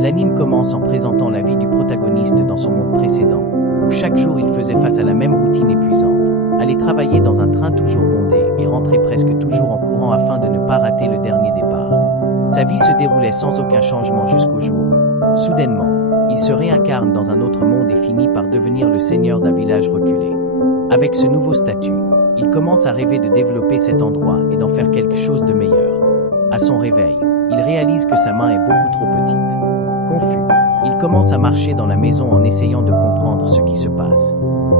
L'anime commence en présentant la vie du protagoniste dans son monde précédent, où chaque jour il faisait face à la même routine épuisante, aller travailler dans un train toujours bondé et rentrer presque toujours en courant afin de ne pas rater le dernier départ. Sa vie se déroulait sans aucun changement jusqu'au jour où, soudainement, il se réincarne dans un autre monde et finit par devenir le seigneur d'un village reculé. Avec ce nouveau statut, il commence à rêver de développer cet endroit et d'en faire quelque chose de meilleur. À son réveil, il réalise que sa main est beaucoup trop petite. Confus, il commence à marcher dans la maison en essayant de comprendre ce qui se passe.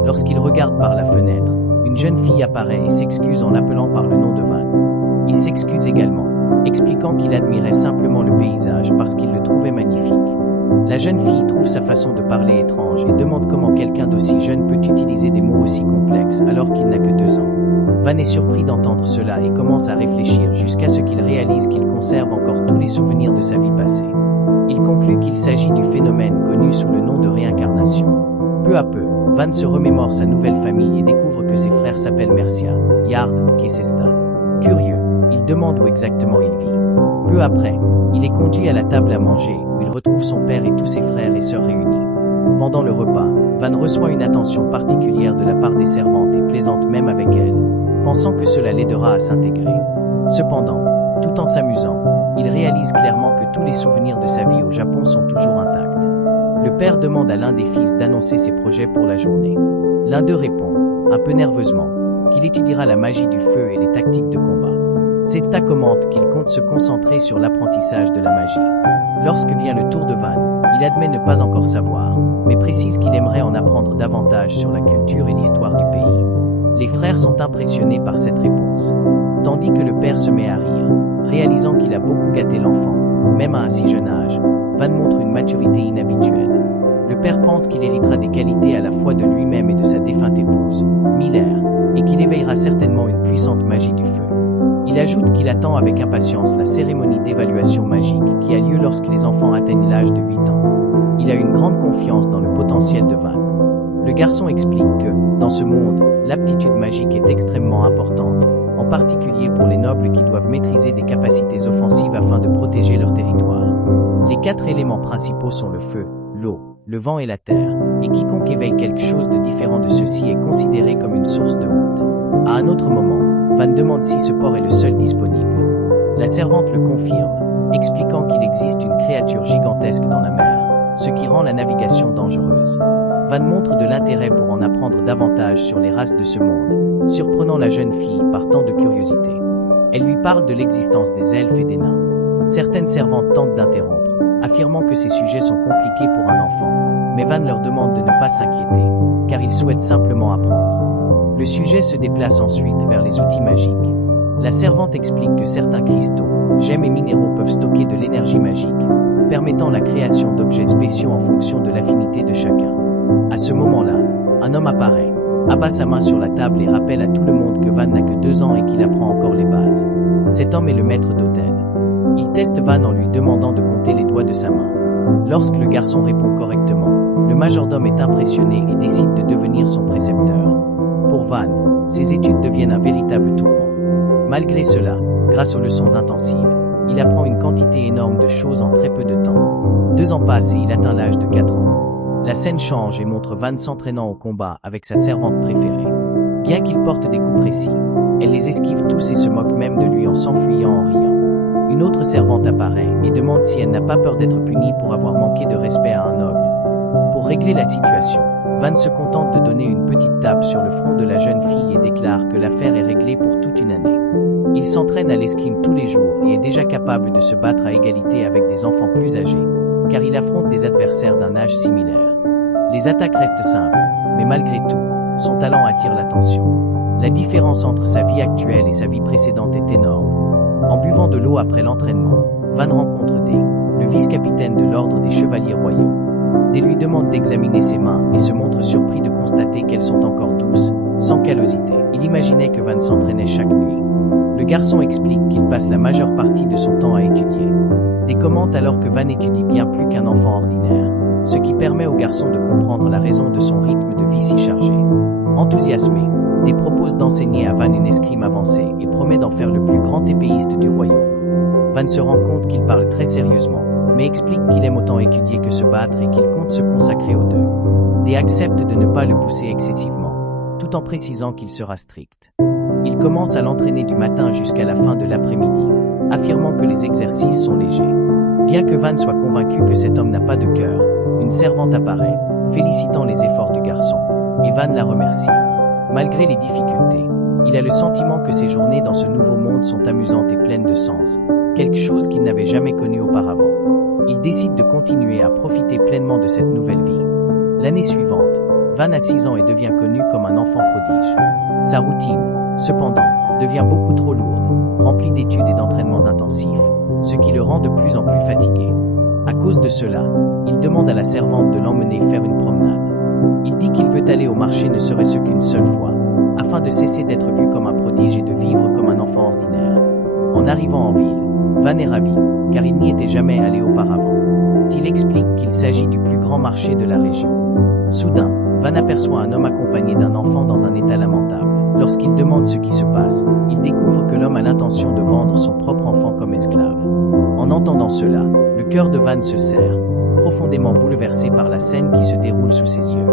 Lorsqu'il regarde par la fenêtre, une jeune fille apparaît et s'excuse en l'appelant par le nom de Van. Il s'excuse également, expliquant qu'il admirait simplement le paysage parce qu'il le trouvait magnifique. La jeune fille trouve sa façon de parler étrange et demande comment quelqu'un d'aussi jeune peut utiliser des mots aussi complexes alors qu'il n'a que 2 ans. Van est surpris d'entendre cela et commence à réfléchir jusqu'à ce qu'il réalise qu'il conserve encore tous les souvenirs de sa vie passée. Il conclut qu'il s'agit du phénomène connu sous le nom de réincarnation. Peu à peu, Van se remémore sa nouvelle famille et découvre que ses frères s'appellent Mercia, Yard et Cesta. Curieux, il demande où exactement il vit. Peu après, il est conduit à la table à manger où il retrouve son père et tous ses frères et sœurs réunis. Pendant le repas, Van reçoit une attention particulière de la part des servantes et plaisante même avec elles, pensant que cela l'aidera à s'intégrer. Cependant, tout en s'amusant, il réalise clairement que tous les souvenirs de sa vie au Japon sont toujours intacts. Le père demande à l'un des fils d'annoncer ses projets pour la journée. L'un d'eux répond, un peu nerveusement, qu'il étudiera la magie du feu et les tactiques de combat. Cesta commente qu'il compte se concentrer sur l'apprentissage de la magie. Lorsque vient le tour de Van, il admet ne pas encore savoir, mais précise qu'il aimerait en apprendre davantage sur la culture et l'histoire du pays. Les frères sont impressionnés par cette réponse, tandis que le père se met à rire, réalisant qu'il a beaucoup gâté l'enfant, même à un si jeune âge. Van montre une maturité inhabituelle. Le père pense qu'il héritera des qualités à la fois de lui-même et de sa défunte épouse, Miller, et qu'il éveillera certainement une puissante magie du feu. Il ajoute qu'il attend avec impatience la cérémonie d'évaluation magique qui a lieu lorsque les enfants atteignent l'âge de 8 ans. Il a une grande confiance dans le potentiel de Van. Le garçon explique que, dans ce monde, l'aptitude magique est extrêmement importante, en particulier pour les nobles qui doivent maîtriser des capacités offensives afin de protéger leur territoire. Les 4 éléments principaux sont le feu, l'eau, le vent et la terre, et quiconque éveille quelque chose de différent de ceci est considéré comme une source de honte. À un autre moment, Van demande si ce port est le seul disponible. La servante le confirme, expliquant qu'il existe une créature gigantesque dans la mer, ce qui rend la navigation dangereuse. Van montre de l'intérêt pour en apprendre davantage sur les races de ce monde, surprenant la jeune fille par tant de curiosité. Elle lui parle de l'existence des elfes et des nains. Certaines servantes tentent d'interrompre, affirmant que ces sujets sont compliqués pour un enfant, mais Van leur demande de ne pas s'inquiéter, car il souhaite simplement apprendre. Le sujet se déplace ensuite vers les outils magiques. La servante explique que certains cristaux, gemmes et minéraux peuvent stocker de l'énergie magique, permettant la création d'objets spéciaux en fonction de l'affinité de chacun. À ce moment-là, un homme apparaît, abat sa main sur la table et rappelle à tout le monde que Van n'a que 2 ans et qu'il apprend encore les bases. Cet homme est le maître d'hôtel. Il teste Van en lui demandant de compter les doigts de sa main. Lorsque le garçon répond correctement, le majordome est impressionné et décide de devenir son précepteur. Pour Van, ses études deviennent un véritable tourment. Malgré cela, grâce aux leçons intensives, il apprend une quantité énorme de choses en très peu de temps. 2 ans passent et il atteint l'âge de 4 ans. La scène change et montre Van s'entraînant au combat avec sa servante préférée. Bien qu'il porte des coups précis, elle les esquive tous et se moque même de lui en s'enfuyant en riant. Une autre servante apparaît et demande si elle n'a pas peur d'être punie pour avoir manqué de respect à un noble. Pour régler la situation, Van se contente de donner une petite tape sur le front de la jeune fille et déclare que l'affaire est réglée pour toute une année. Il s'entraîne à l'escrime tous les jours et est déjà capable de se battre à égalité avec des enfants plus âgés, car il affronte des adversaires d'un âge similaire. Les attaques restent simples, mais malgré tout, son talent attire l'attention. La différence entre sa vie actuelle et sa vie précédente est énorme. En buvant de l'eau après l'entraînement, Van rencontre Dé, le vice-capitaine de l'ordre des chevaliers royaux. Dé lui demande d'examiner ses mains et se montre surpris de constater qu'elles sont encore douces, sans callosité. Il imaginait que Van s'entraînait chaque nuit. Le garçon explique qu'il passe la majeure partie de son temps à étudier. Dé commente alors que Van étudie bien plus qu'un enfant ordinaire, ce qui permet au garçon de comprendre la raison de son rythme de vie si chargé. Enthousiasmé, Dé propose d'enseigner à Van une escrime avancée et promet d'en faire le plus grand épéiste du royaume. Van se rend compte qu'il parle très sérieusement, mais explique qu'il aime autant étudier que se battre et qu'il compte se consacrer aux deux. Dee accepte de ne pas le pousser excessivement, tout en précisant qu'il sera strict. Il commence à l'entraîner du matin jusqu'à la fin de l'après-midi, affirmant que les exercices sont légers. Bien que Van soit convaincu que cet homme n'a pas de cœur, une servante apparaît, félicitant les efforts du garçon, et Van la remercie. Malgré les difficultés, il a le sentiment que ses journées dans ce nouveau monde sont amusantes et pleines de sens, quelque chose qu'il n'avait jamais connu auparavant. Il décide de continuer à profiter pleinement de cette nouvelle vie. L'année suivante, Van a 6 ans et devient connu comme un enfant prodige. Sa routine, cependant, devient beaucoup trop lourde, remplie d'études et d'entraînements intensifs, ce qui le rend de plus en plus fatigué. À cause de cela, il demande à la servante de l'emmener faire une promenade. Il dit qu'il veut aller au marché ne serait-ce qu'une seule fois, afin de cesser d'être vu comme un prodige et de vivre comme un enfant ordinaire. En arrivant en ville, Van est ravi, car il n'y était jamais allé auparavant. Il explique qu'il s'agit du plus grand marché de la région. Soudain, Van aperçoit un homme accompagné d'un enfant dans un état lamentable. Lorsqu'il demande ce qui se passe, il découvre que l'homme a l'intention de vendre son propre enfant comme esclave. En entendant cela, le cœur de Van se serre, profondément bouleversé par la scène qui se déroule sous ses yeux.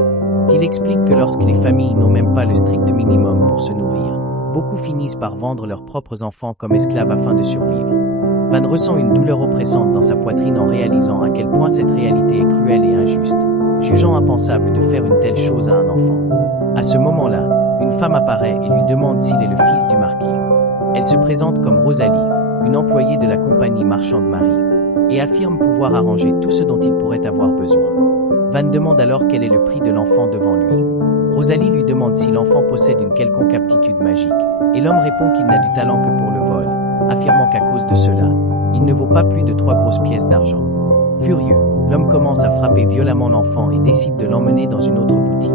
Il explique que lorsque les familles n'ont même pas le strict minimum pour se nourrir, beaucoup finissent par vendre leurs propres enfants comme esclaves afin de survivre. Van ressent une douleur oppressante dans sa poitrine en réalisant à quel point cette réalité est cruelle et injuste, jugeant impensable de faire une telle chose à un enfant. À ce moment-là, une femme apparaît et lui demande s'il est le fils du marquis. Elle se présente comme Rosalie, une employée de la compagnie marchande Marie, et affirme pouvoir arranger tout ce dont il pourrait avoir besoin. Van demande alors quel est le prix de l'enfant devant lui. Rosalie lui demande si l'enfant possède une quelconque aptitude magique, et l'homme répond qu'il n'a du talent que pour le vol, affirmant qu'à cause de cela, il ne vaut pas plus de 3 grosses pièces d'argent. Furieux, l'homme commence à frapper violemment l'enfant et décide de l'emmener dans une autre boutique.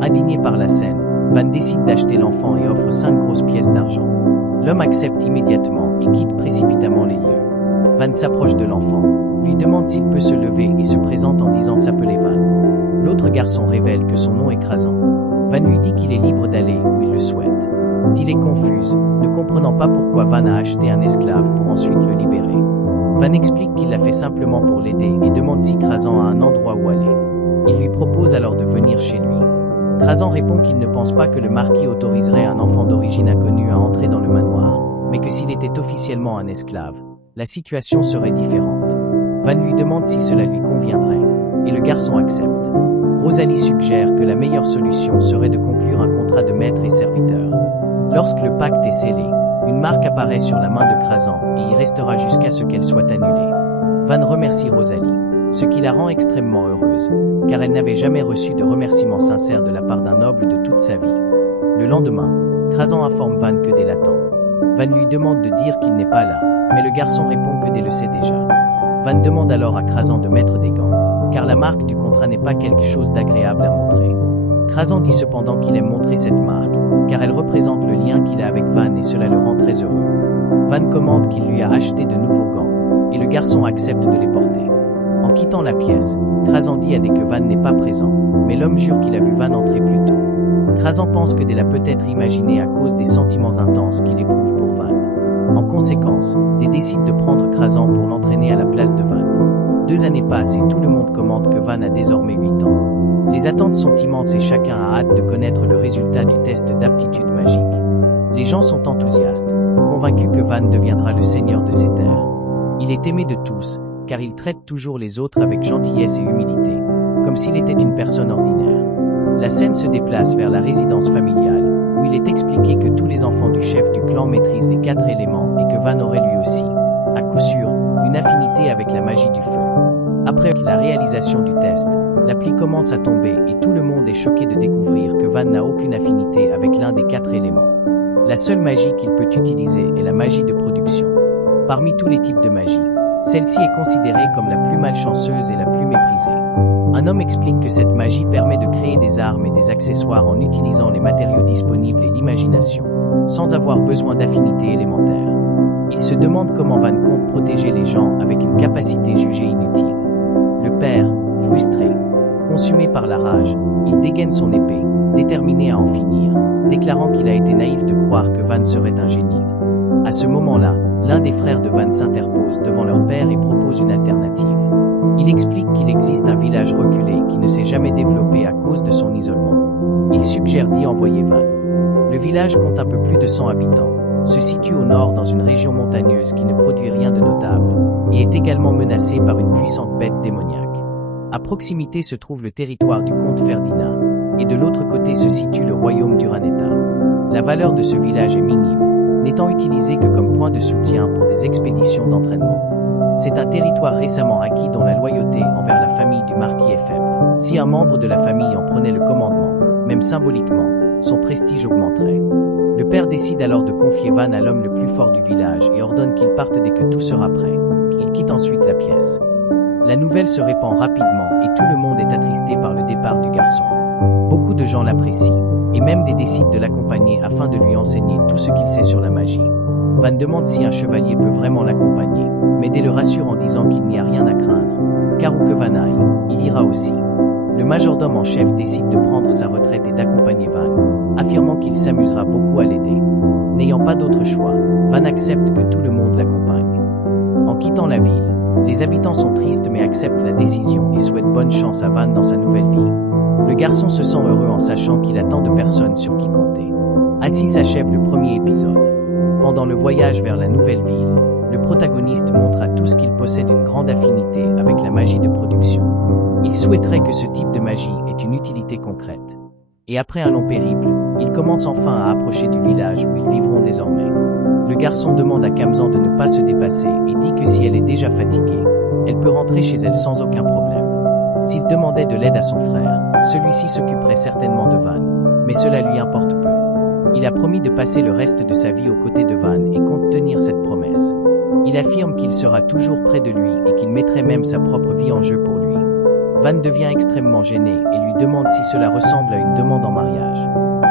Indigné par la scène, Van décide d'acheter l'enfant et offre 5 grosses pièces d'argent. L'homme accepte immédiatement et quitte précipitamment les lieux. Van s'approche de l'enfant, lui demande s'il peut se lever et se présente en disant s'appeler Van. L'autre garçon révèle que son nom est Krasan. Van lui dit qu'il est libre d'aller où il le souhaite. Il est confuse, ne comprenant pas pourquoi Van a acheté un esclave pour ensuite le libérer. Van explique qu'il l'a fait simplement pour l'aider et demande si Krasan a un endroit où aller. Il lui propose alors de venir chez lui. Krasan répond qu'il ne pense pas que le marquis autoriserait un enfant d'origine inconnue à entrer dans le manoir, mais que s'il était officiellement un esclave, la situation serait différente. Van lui demande si cela lui conviendrait, et le garçon accepte. Rosalie suggère que la meilleure solution serait de conclure un contrat de maître et serviteur. Lorsque le pacte est scellé, une marque apparaît sur la main de Krasan et y restera jusqu'à ce qu'elle soit annulée. Van remercie Rosalie, ce qui la rend extrêmement heureuse, car elle n'avait jamais reçu de remerciements sincères de la part d'un noble de toute sa vie. Le lendemain, Krasan informe Van que Dee l'attend. Van lui demande de dire qu'il n'est pas là, mais le garçon répond que Dee le sait déjà. Van demande alors à Krasan de mettre des gants, car la marque du contrat n'est pas quelque chose d'agréable à montrer. Krasan dit cependant qu'il aime montrer cette marque, car elle représente le lien qu'il a avec Van et cela le rend très heureux. Van commande qu'il lui a acheté de nouveaux gants, et le garçon accepte de les porter. En quittant la pièce, Krasan dit à Dee que Van n'est pas présent, mais l'homme jure qu'il a vu Van entrer plus tôt. Krasan pense que Dee l'a peut-être imaginé à cause des sentiments intenses qu'il éprouve pour Van. En conséquence, Dee décide de prendre Krasan pour l'entraîner à la place de Van. 2 années passent et tout le monde commente que Van a désormais 8 ans. Les attentes sont immenses et chacun a hâte de connaître le résultat du test d'aptitude magique. Les gens sont enthousiastes, convaincus que Van deviendra le seigneur de ces terres. Il est aimé de tous, car il traite toujours les autres avec gentillesse et humilité, comme s'il était une personne ordinaire. La scène se déplace vers la résidence familiale, où il est expliqué que tous les enfants du chef du clan maîtrisent les 4 éléments et que Van aurait lui aussi, à coup sûr, une affinité avec la magie du feu. Après la réalisation du test, la pluie commence à tomber et tout le monde est choqué de découvrir que Van n'a aucune affinité avec l'un des 4 éléments. La seule magie qu'il peut utiliser est la magie de production. Parmi tous les types de magie, celle-ci est considérée comme la plus malchanceuse et la plus méprisée. Un homme explique que cette magie permet de créer des armes et des accessoires en utilisant les matériaux disponibles et l'imagination, sans avoir besoin d'affinité élémentaire. Il se demande comment Van compte protéger les gens avec une capacité jugée inutile. Le père, frustré, consumé par la rage, il dégaine son épée, déterminé à en finir, déclarant qu'il a été naïf de croire que Van serait un génie. À ce moment-là, l'un des frères de Van s'interpose devant leur père et propose une alternative. Il explique qu'il existe un village reculé qui ne s'est jamais développé à cause de son isolement. Il suggère d'y envoyer Van. Le village compte un peu plus de 100 habitants, se situe au nord dans une région montagneuse qui ne produit rien de notable, et est également menacée par une puissante bête démoniaque. À proximité se trouve le territoire du comte Ferdinand, et de l'autre côté se situe le royaume d'Urdaneta. La valeur de ce village est minime, n'étant utilisé que comme point de soutien pour des expéditions d'entraînement. C'est un territoire récemment acquis dont la loyauté envers la famille du marquis est faible. Si un membre de la famille en prenait le commandement, même symboliquement, son prestige augmenterait. Le père décide alors de confier Van à l'homme le plus fort du village et ordonne qu'il parte dès que tout sera prêt. Il quitte ensuite la pièce. La nouvelle se répand rapidement et tout le monde est attristé par le départ du garçon. Beaucoup de gens l'apprécient, et même des décident de l'accompagner afin de lui enseigner tout ce qu'il sait sur la magie. Van demande si un chevalier peut vraiment l'accompagner, mais Dé le rassure en disant qu'il n'y a rien à craindre, car où que Van aille, il ira aussi. Le majordome en chef décide de prendre sa retraite et d'accompagner Van, affirmant qu'il s'amusera beaucoup à l'aider. N'ayant pas d'autre choix, Van accepte que tout le monde l'accompagne. En quittant la ville, les habitants sont tristes mais acceptent la décision et souhaitent bonne chance à Van dans sa nouvelle vie. Le garçon se sent heureux en sachant qu'il a tant de personnes sur qui compter. Ainsi s'achève le premier épisode. Pendant le voyage vers la nouvelle ville, le protagoniste montre à tous qu'il possède une grande affinité avec la magie de production. Il souhaiterait que ce type de magie ait une utilité concrète. Et après un long périple, il commence enfin à approcher du village où ils vivront désormais. Le garçon demande à Kamzan de ne pas se dépasser et dit que si elle est déjà fatiguée, elle peut rentrer chez elle sans aucun problème. S'il demandait de l'aide à son frère, celui-ci s'occuperait certainement de Van, mais cela lui importe peu. Il a promis de passer le reste de sa vie aux côtés de Van et compte tenir cette promesse. Il affirme qu'il sera toujours près de lui et qu'il mettrait même sa propre vie en jeu pour lui. Van devient extrêmement gêné et lui demande si cela ressemble à une demande en mariage.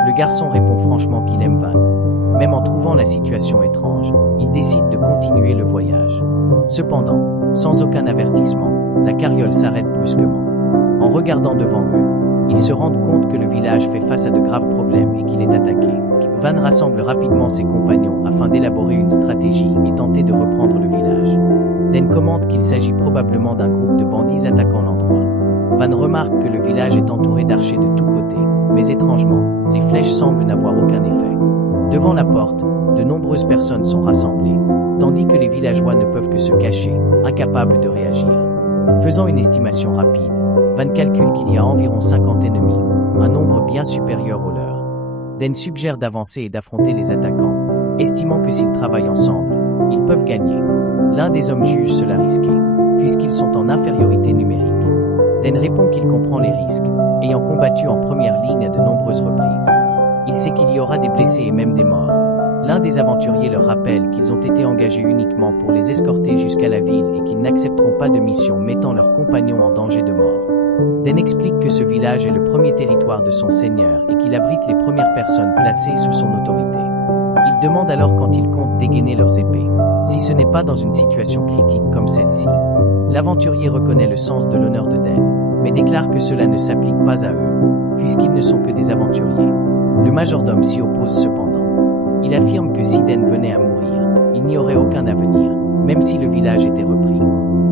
Le garçon répond franchement qu'il aime Van. Même en trouvant la situation étrange, il décide de continuer le voyage. Cependant, sans aucun avertissement, la carriole s'arrête brusquement. En regardant devant eux, ils se rendent compte que le village fait face à de graves problèmes et qu'il est attaqué. Van rassemble rapidement ses compagnons afin d'élaborer une stratégie et tenter de reprendre le village. Den commente qu'il s'agit probablement d'un groupe de bandits attaquant l'endroit. Van remarque que le village est entouré d'archers de tous côtés, mais étrangement, les flèches semblent n'avoir aucun effet. Devant la porte, de nombreuses personnes sont rassemblées, tandis que les villageois ne peuvent que se cacher, incapables de réagir. Faisant une estimation rapide, Van calcule qu'il y a environ 50 ennemis, un nombre bien supérieur au leur. Den suggère d'avancer et d'affronter les attaquants, estimant que s'ils travaillent ensemble, ils peuvent gagner. L'un des hommes juge cela risqué, puisqu'ils sont en infériorité numérique. Den répond qu'il comprend les risques, ayant combattu en première ligne à de nombreuses reprises. Il sait qu'il y aura des blessés et même des morts. L'un des aventuriers leur rappelle qu'ils ont été engagés uniquement pour les escorter jusqu'à la ville et qu'ils n'accepteront pas de mission mettant leurs compagnons en danger de mort. Den explique que ce village est le premier territoire de son seigneur et qu'il abrite les premières personnes placées sous son autorité. Il demande alors quand ils comptent dégainer leurs épées, si ce n'est pas dans une situation critique comme celle-ci. L'aventurier reconnaît le sens de l'honneur de Den, mais déclare que cela ne s'applique pas à eux, puisqu'ils ne sont que des aventuriers. Le majordome s'y oppose cependant. Il affirme que si Den venait à mourir, il n'y aurait aucun avenir, même si le village était repris.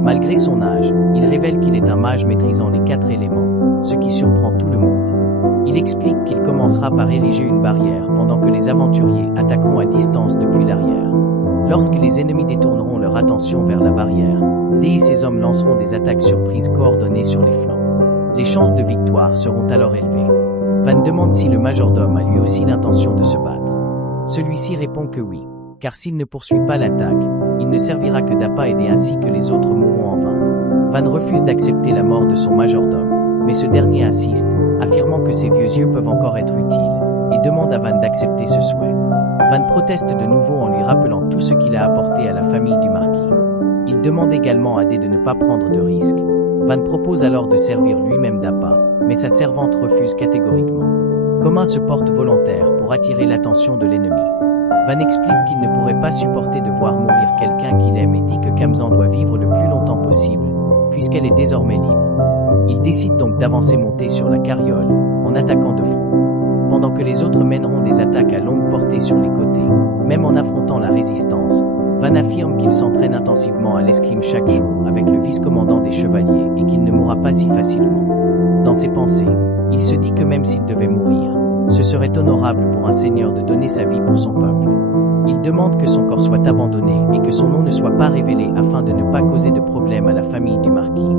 Malgré son âge, il révèle qu'il est un mage maîtrisant les 4 éléments, ce qui surprend tout le monde. Il explique qu'il commencera par ériger une barrière pendant que les aventuriers attaqueront à distance depuis l'arrière. Lorsque les ennemis détourneront leur attention vers la barrière, Dé et ses hommes lanceront des attaques surprises coordonnées sur les flancs. Les chances de victoire seront alors élevées. Van demande si le majordome a lui aussi l'intention de se battre. Celui-ci répond que oui, car s'il ne poursuit pas l'attaque, il ne servira que d'appât aider ainsi que les autres mourront en vain. Van refuse d'accepter la mort de son majordome, mais ce dernier insiste, affirmant que ses vieux yeux peuvent encore être utiles, et demande à Van d'accepter ce souhait. Van proteste de nouveau en lui rappelant tout ce qu'il a apporté à la famille du marquis. Il demande également à Dé de ne pas prendre de risques. Van propose alors de servir lui-même d'appât, mais sa servante refuse catégoriquement. Commun se porte volontaire pour attirer l'attention de l'ennemi. Van explique qu'il ne pourrait pas supporter de voir mourir quelqu'un qu'il aime et dit que Kamzan doit vivre le plus longtemps possible, puisqu'elle est désormais libre. Il décide donc d'avancer monter sur la carriole, en attaquant de front. Pendant que les autres mèneront des attaques à longue portée sur les côtés, même en affrontant la résistance, Van affirme qu'il s'entraîne intensivement à l'escrime chaque jour avec le vice-commandant des chevaliers et qu'il ne mourra pas si facilement. Dans ses pensées, il se dit que même s'il devait mourir, ce serait honorable pour un seigneur de donner sa vie pour son peuple. Il demande que son corps soit abandonné et que son nom ne soit pas révélé afin de ne pas causer de problème à la famille du marquis.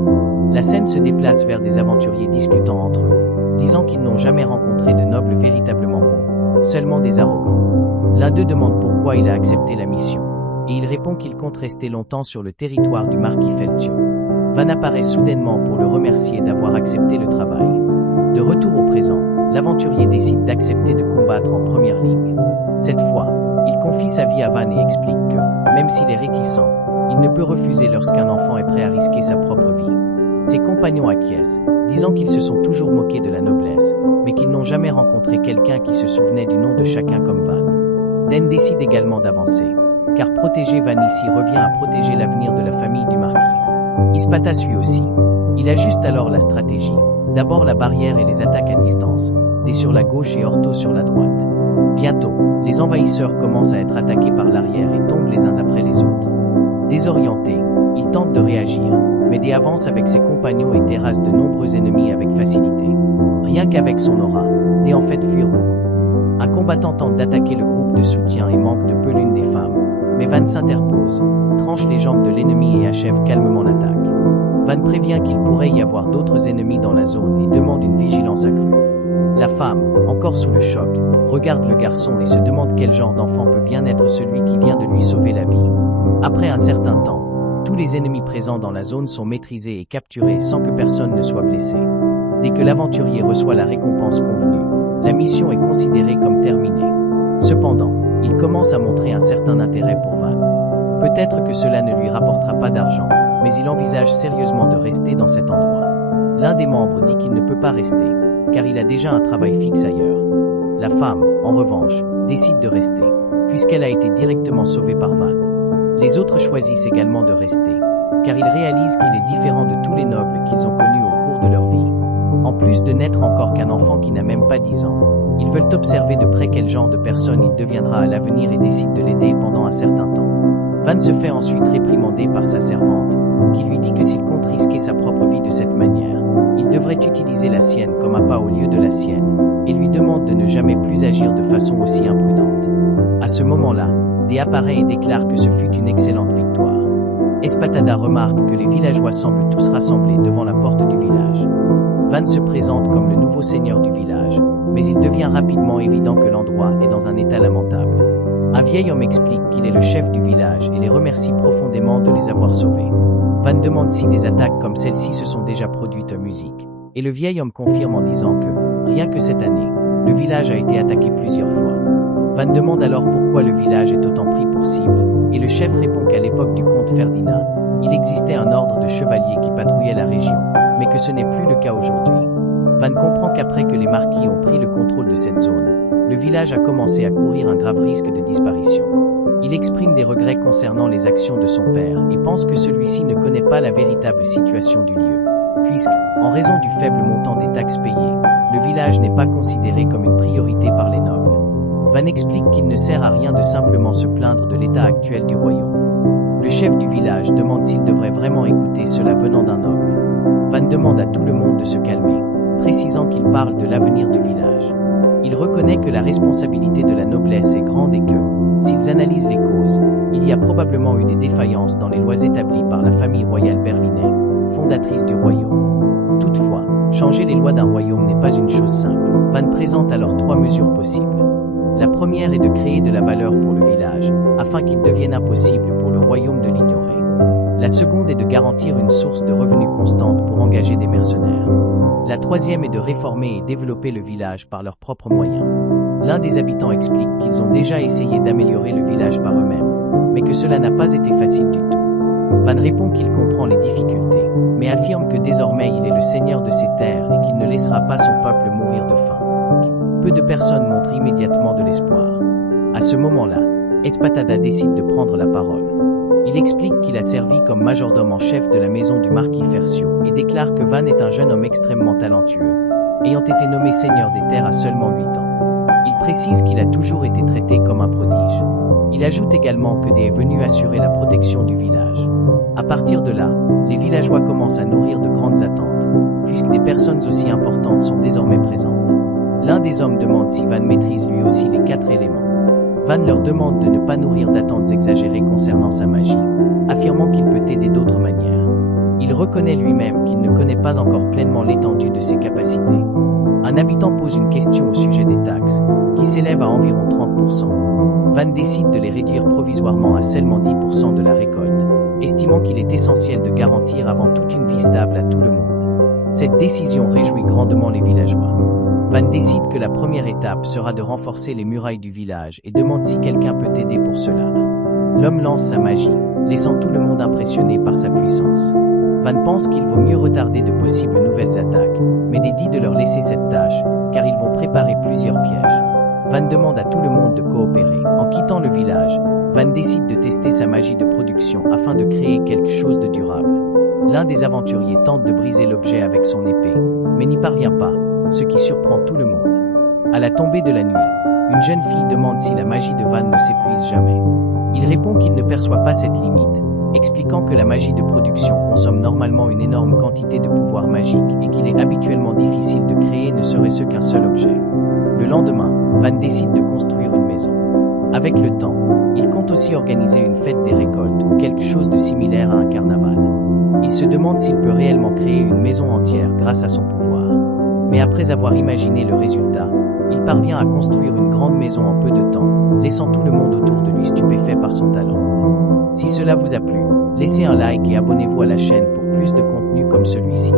La scène se déplace vers des aventuriers discutant entre eux, disant qu'ils n'ont jamais rencontré de nobles véritablement bons, seulement des arrogants. L'un d'eux demande pourquoi il a accepté la mission, et il répond qu'il compte rester longtemps sur le territoire du marquis Feltio. Van apparaît soudainement pour le remercier d'avoir accepté le travail. De retour au présent, l'aventurier décide d'accepter de combattre en première ligne. Cette fois, il confie sa vie à Van et explique que, même s'il est réticent, il ne peut refuser lorsqu'un enfant est prêt à risquer sa propre vie. Ses compagnons acquiescent, disant qu'ils se sont toujours moqués de la noblesse, mais qu'ils n'ont jamais rencontré quelqu'un qui se souvenait du nom de chacun comme Van. Den décide également d'avancer, car protéger Van ici revient à protéger l'avenir de la famille du marquis. Ispata suit aussi. Il ajuste alors la stratégie. D'abord la barrière et les attaques à distance, Dé sur la gauche et Orto sur la droite. Bientôt, les envahisseurs commencent à être attaqués par l'arrière et tombent les uns après les autres. Désorienté, il tente de réagir, mais Dé avance avec ses compagnons et terrasse de nombreux ennemis avec facilité. Rien qu'avec son aura, Dé en fait fuir beaucoup. Un combattant tente d'attaquer le groupe de soutien et manque de peu l'une des femmes, mais Van s'interpose, tranche les jambes de l'ennemi et achève calmement l'attaque. Van prévient qu'il pourrait y avoir d'autres ennemis dans la zone et demande une vigilance accrue. La femme, encore sous le choc, regarde le garçon et se demande quel genre d'enfant peut bien être celui qui vient de lui sauver la vie. Après un certain temps, tous les ennemis présents dans la zone sont maîtrisés et capturés sans que personne ne soit blessé. Dès que l'aventurier reçoit la récompense convenue, la mission est considérée comme terminée. Cependant, il commence à montrer un certain intérêt pour Van. Peut-être que cela ne lui rapportera pas d'argent, mais il envisage sérieusement de rester dans cet endroit. L'un des membres dit qu'il ne peut pas rester, car il a déjà un travail fixe ailleurs. La femme, en revanche, décide de rester, puisqu'elle a été directement sauvée par Van. Les autres choisissent également de rester, car ils réalisent qu'il est différent de tous les nobles qu'ils ont connus au cours de leur vie. En plus de n'être encore qu'un enfant qui n'a même pas 10 ans, ils veulent observer de près quel genre de personne il deviendra à l'avenir et décident de l'aider pendant un certain temps. Van se fait ensuite réprimander par sa servante, qui lui dit que s'il compte risquer sa propre vie de cette manière, il devrait utiliser la sienne comme appât au lieu de la sienne, et lui demande de ne jamais plus agir de façon aussi imprudente. À ce moment-là, Dé apparaît et déclare que ce fut une excellente victoire. Espadada remarque que les villageois semblent tous rassemblés devant la porte du village. Van se présente comme le nouveau seigneur du village, mais il devient rapidement évident que l'endroit est dans un état lamentable. Un vieil homme explique qu'il est le chef du village et les remercie profondément de les avoir sauvés. Van demande si des attaques comme celle-ci se sont déjà produites en musique, et le vieil homme confirme en disant que, rien que cette année, le village a été attaqué plusieurs fois. Van demande alors pourquoi le village est autant pris pour cible, et le chef répond qu'à l'époque du comte Ferdinand, il existait un ordre de chevaliers qui patrouillait la région, mais que ce n'est plus le cas aujourd'hui. Van comprend qu'après que les marquis ont pris le contrôle de cette zone, le village a commencé à courir un grave risque de disparition. Il exprime des regrets concernant les actions de son père et pense que celui-ci ne connaît pas la véritable situation du lieu, puisque, en raison du faible montant des taxes payées, le village n'est pas considéré comme une priorité par les nobles. Van explique qu'il ne sert à rien de simplement se plaindre de l'état actuel du royaume. Le chef du village demande s'il devrait vraiment écouter cela venant d'un noble. Van demande à tout le monde de se calmer, précisant qu'il parle de l'avenir du village. Il reconnaît que la responsabilité de la noblesse est grande et que, s'ils analysent les causes, il y a probablement eu des défaillances dans les lois établies par la famille royale berlinaise, fondatrice du royaume. Toutefois, changer les lois d'un royaume n'est pas une chose simple. Van présente alors 3 mesures possibles. La première est de créer de la valeur pour le village, afin qu'il devienne impossible pour le royaume de l'ignorer. La seconde est de garantir une source de revenus constante pour engager des mercenaires. La troisième est de réformer et développer le village par leurs propres moyens. L'un des habitants explique qu'ils ont déjà essayé d'améliorer le village par eux-mêmes, mais que cela n'a pas été facile du tout. Van répond qu'il comprend les difficultés, mais affirme que désormais il est le seigneur de ces terres et qu'il ne laissera pas son peuple mourir de faim. Peu de personnes montrent immédiatement de l'espoir. À ce moment-là, Espadada décide de prendre la parole. Il explique qu'il a servi comme majordome en chef de la maison du marquis Fercio et déclare que Van est un jeune homme extrêmement talentueux, ayant été nommé seigneur des terres à seulement 8 ans. Il précise qu'il a toujours été traité comme un prodige. Il ajoute également que Dee est venu assurer la protection du village. À partir de là, les villageois commencent à nourrir de grandes attentes, puisque des personnes aussi importantes sont désormais présentes. L'un des hommes demande si Van maîtrise lui aussi les 4 éléments. Van leur demande de ne pas nourrir d'attentes exagérées concernant sa magie, affirmant qu'il peut aider d'autres manières. Il reconnaît lui-même qu'il ne connaît pas encore pleinement l'étendue de ses capacités. Un habitant pose une question au sujet des taxes, qui s'élèvent à environ 30%. Van décide de les réduire provisoirement à seulement 10% de la récolte, estimant qu'il est essentiel de garantir avant tout une vie stable à tout le monde. Cette décision réjouit grandement les villageois. Van décide que la première étape sera de renforcer les murailles du village et demande si quelqu'un peut aider pour cela. L'homme lance sa magie, laissant tout le monde impressionné par sa puissance. Van pense qu'il vaut mieux retarder de possibles nouvelles attaques, mais Dee dit de leur laisser cette tâche, car ils vont préparer plusieurs pièges. Van demande à tout le monde de coopérer. En quittant le village, Van décide de tester sa magie de production afin de créer quelque chose de durable. L'un des aventuriers tente de briser l'objet avec son épée, mais n'y parvient pas, ce qui surprend tout le monde. À la tombée de la nuit, une jeune fille demande si la magie de Van ne s'épuise jamais. Il répond qu'il ne perçoit pas cette limite, expliquant que la magie de production consomme normalement une énorme quantité de pouvoir magique et qu'il est habituellement difficile de créer ne serait-ce qu'un seul objet. Le lendemain, Van décide de construire une maison. Avec le temps, il compte aussi organiser une fête des récoltes ou quelque chose de similaire à un carnaval. Il se demande s'il peut réellement créer une maison entière grâce à son pouvoir. Mais après avoir imaginé le résultat, il parvient à construire une grande maison en peu de temps, laissant tout le monde autour de lui stupéfait par son talent. Si cela vous a plu, laissez un like et abonnez-vous à la chaîne pour plus de contenu comme celui-ci.